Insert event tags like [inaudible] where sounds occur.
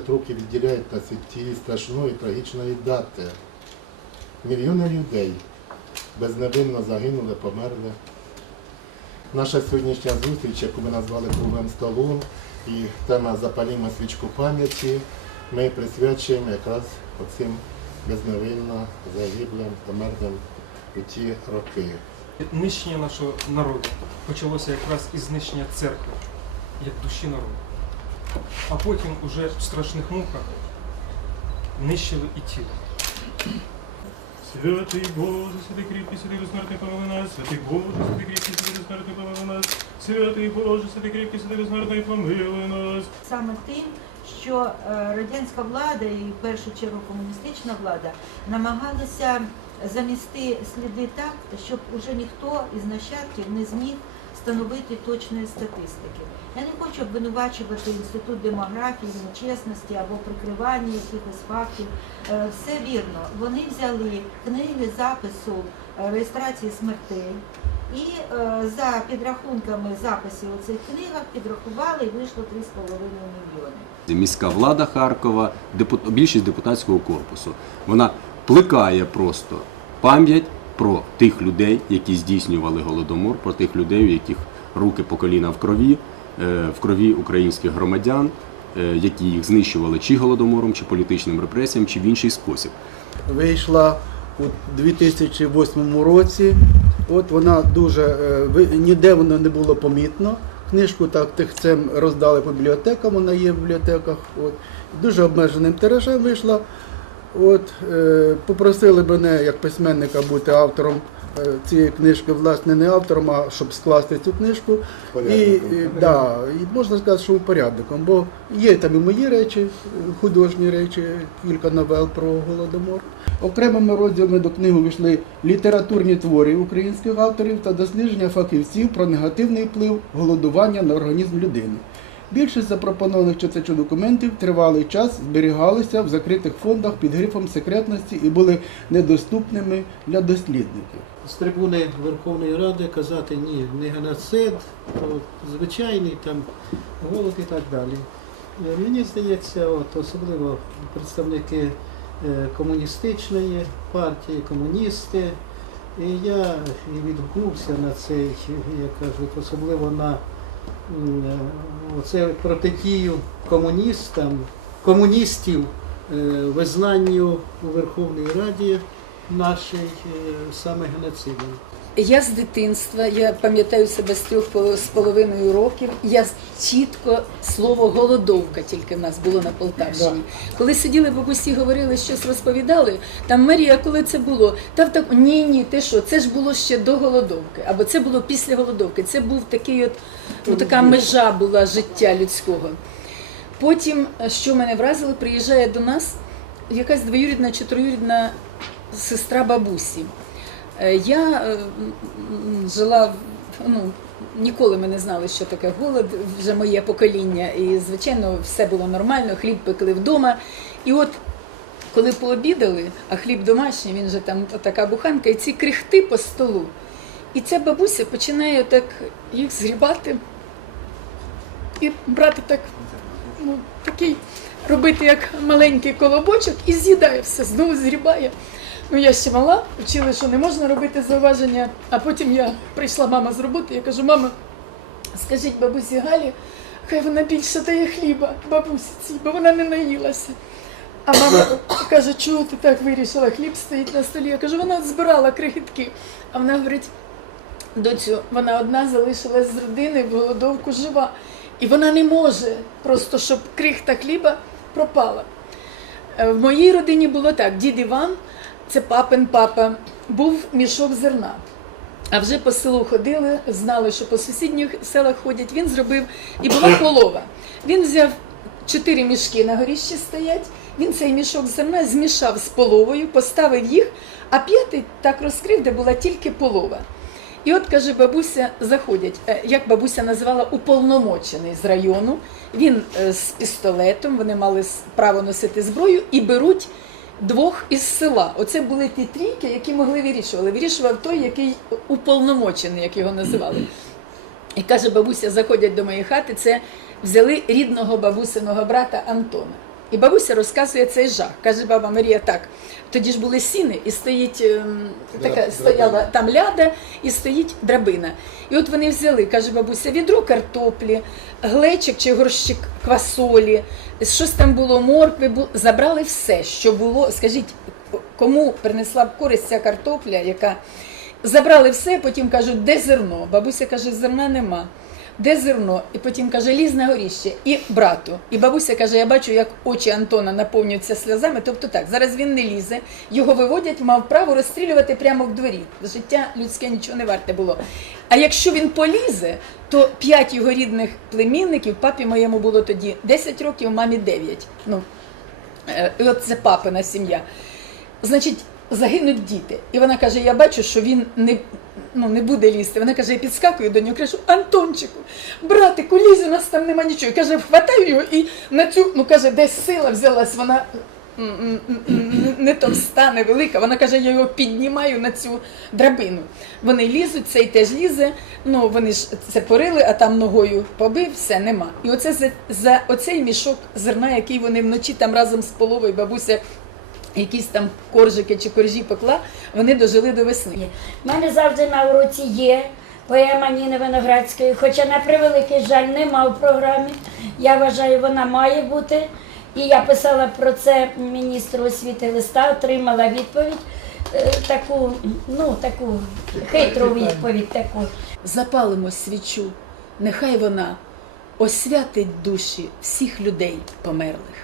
20 років відділяють нас від тієї страшної трагічної дати. Мільйони людей безневинно загинули, померли. Наша сьогоднішня зустріч, яку ми назвали круглим столом, і тема Запалімо свічку пам'яті, ми присвячуємо якраз оцим безневинно загиблим, померлим у ті роки. Нищення нашого народу почалося якраз із знищення церкви, як душі народу. А потім уже в страшних муках нищили і тіло. Святий Боже, святий кріпкий, святий безсмертний помили нас, святий Боже, святий кріпкий, святий безсмертний помили нас, святий Боже, святий кріпкий, святий безсмертний помили нас. саме тим, що е, радянська влада і в першу чергу комуністична влада намагалися замісти сліди так, щоб уже ніхто із нащадків не зміг встановити точної статистики. Я не хочу обвинувачувати інститут демографії, нечесності або прикривання якихось фактів. Е, Все вірно. Вони взяли книги запису е, реєстрації смертей. І е, за підрахунками записів у цих книгах підрахували і вийшло 3,5 мільйони. Міська влада Харкова, депут- більшість депутатського корпусу. Вона плекає просто пам'ять про тих людей, які здійснювали голодомор, про тих людей, у яких руки по коліна в крові, е, в крові українських громадян, е, які їх знищували чи голодомором, чи політичним репресіям, чи в інший спосіб. вийшла у 2008 році. От вона дуже е, ніде воно не було помітно. Книжку так тихцем роздали по бібліотекам, вона є в бібліотеках. От. Дуже обмеженим тиражем вийшла. От, е, попросили мене як письменника бути автором е, цієї книжки, власне, не автором, а щоб скласти цю книжку. І, і, да, і можна сказати, що упорядником, бо є там і мої речі, художні речі, кілька новел про голодомор. Окремими розділами до книги вийшли літературні твори українських авторів та дослідження фахівців про негативний вплив голодування на організм людини. Більшість запропонованих читачу документів тривалий час зберігалися в закритих фондах під грифом секретності і були недоступними для дослідників. з трибуни Верховної Ради казати ні, не геноцид, звичайний там голод і так далі. Е, Мені здається, от, особливо представники е, комуністичної партії, комуністи, і я відгукнувся на цей, як кажуть, особливо на оце протидію комуністам, комуністів е, визнанню у Верховній Раді нашій е, саме геноцидом. Я з дитинства, я пам'ятаю себе з трьох з половиною років. Я чітко слово голодовка тільки в нас було на Полтавщині. Коли сиділи бабусі, говорили, щось розповідали. Там Марія, коли це було, та так ні, ні, ти що? Це ж було ще до голодовки, або це було після голодовки. Це був такий, от ну така межа була життя людського. Потім, е, що мене вразило, приїжджає до нас якась двоюрідна чи троюрідна сестра бабусі. Е, Я е, жила ну, ніколи ми не знали, що таке голод, вже моє покоління. І, звичайно, все було нормально, хліб пекли вдома. І от коли пообідали, а хліб домашній, він же там така буханка, і ці крихти по столу. І ця бабуся починає так їх згрібати і брати так, ну, такий, робити як маленький колобочок і з'їдає все, знову згрібає. Ну, я ще мала, вчили, що не можна робити зауваження. А потім я прийшла мама з роботи, я кажу, мама, скажіть бабусі Галі, хай вона більше дає хліба бабусі цій, бо вона не наїлася. А мама каже, чого ти так вирішила? Хліб стоїть на столі. Я кажу, вона збирала крихітки. А вона говорить, доцю, вона одна залишилась з родини в голодовку жива. І вона не може просто, щоб крихта хліба пропала. Е, В моїй родині було так: дід Іван, це папин папа, був мішок зерна. А вже по селу ходили, знали, що по сусідніх селах ходять. Він зробив і була [coughs] полова. Він взяв чотири мішки на горіщі стоять. Він цей мішок зерна змішав з половою, поставив їх, а п'ятий так розкрив, де була тільки полова. І от каже, бабуся заходять, е, як бабуся називала уполномочений з району. Він е, з пістолетом, вони мали право носити зброю і беруть двох із села. Оце були ті трійки, які могли вирішувати. Вирішував той, який уполномочений, як його називали. І каже, бабуся, заходять до моєї хати. Це взяли рідного бабусиного брата Антона. І бабуся розказує цей жах. Каже баба Марія, так. Тоді ж були сіни, і стоїть ем, така Драбина. стояла там ляда, і стоїть драбина. І от вони взяли, каже бабуся, відро картоплі, глечик чи горщик квасолі, щось там було, моркви, бу- забрали все, що було. Скажіть, кому принесла б користь ця картопля, яка забрали все, потім кажуть, де зерно? Бабуся каже, зерна нема. Де зерно? І потім каже, ліз на горіще. І брату. І бабуся каже, я бачу, як очі Антона наповнюються сльозами. Тобто так, зараз він не лізе, його виводять, мав право розстрілювати прямо в дворі. Життя людське нічого не варте було. А якщо він полізе, то п'ять його рідних племінників, папі моєму було тоді 10 років, мамі 9. Ну, е, от це папина сім'я. Значить, загинуть діти. І вона каже: я бачу, що він не, ну, не буде лізти. Вона каже, я підскакую до нього, кажу, Антончику, братику, лізь, у нас там нема нічого. Каже, хватаю його і на цю, ну каже, десь сила взялась, вона. Не товста, не велика. Вона каже, я його піднімаю на цю драбину. Вони лізуть, цей теж лізе. Ну вони ж це порили, а там ногою побив, все нема. І оце за, за оцей мішок зерна, який вони вночі там разом з половою бабуся якісь там коржики чи коржі пекла, вони дожили до весни. У мене завжди на уроці є поема Ніни Виноградської, хоча на превеликий жаль нема в програмі. Я вважаю, вона має бути. І я писала про це міністру освіти листа, отримала відповідь. е, Таку, ну таку хитру відповідь таку. Запалимо свічу, нехай вона освятить душі всіх людей померлих.